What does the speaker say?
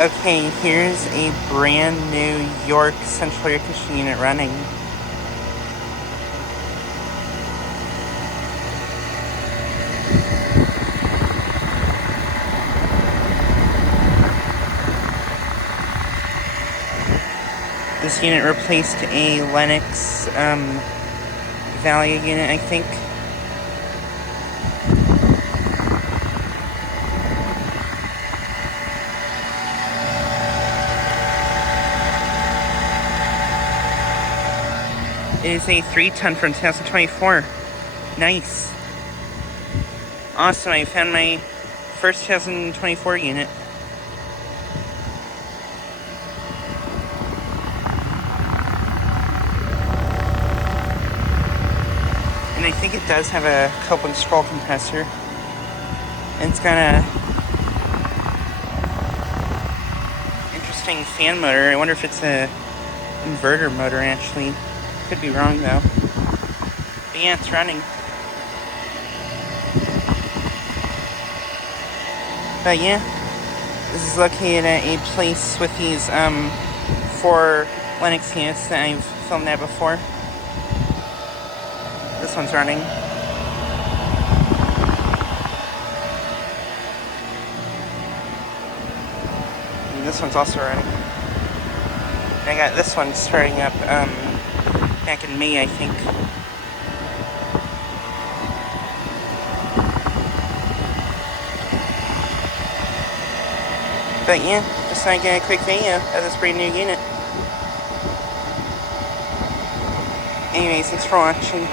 Okay, here's a brand new York central air conditioning unit running. This unit replaced a Lennox Value unit, I think. It is a 3-ton from 2024. Nice. Awesome, I found my first 2024 unit. And I think it does have a cope and scroll compressor. And it's got a interesting fan motor. I wonder if it's a inverter motor actually. Could be wrong though. But yeah, it's running. But yeah, this is located at a place with these 4 Lennox units that I've filmed at before. This one's running. And this one's also running. And I got this one starting up back in May, I think. But yeah, just like a quick video of this brand new unit. Anyways, thanks for watching.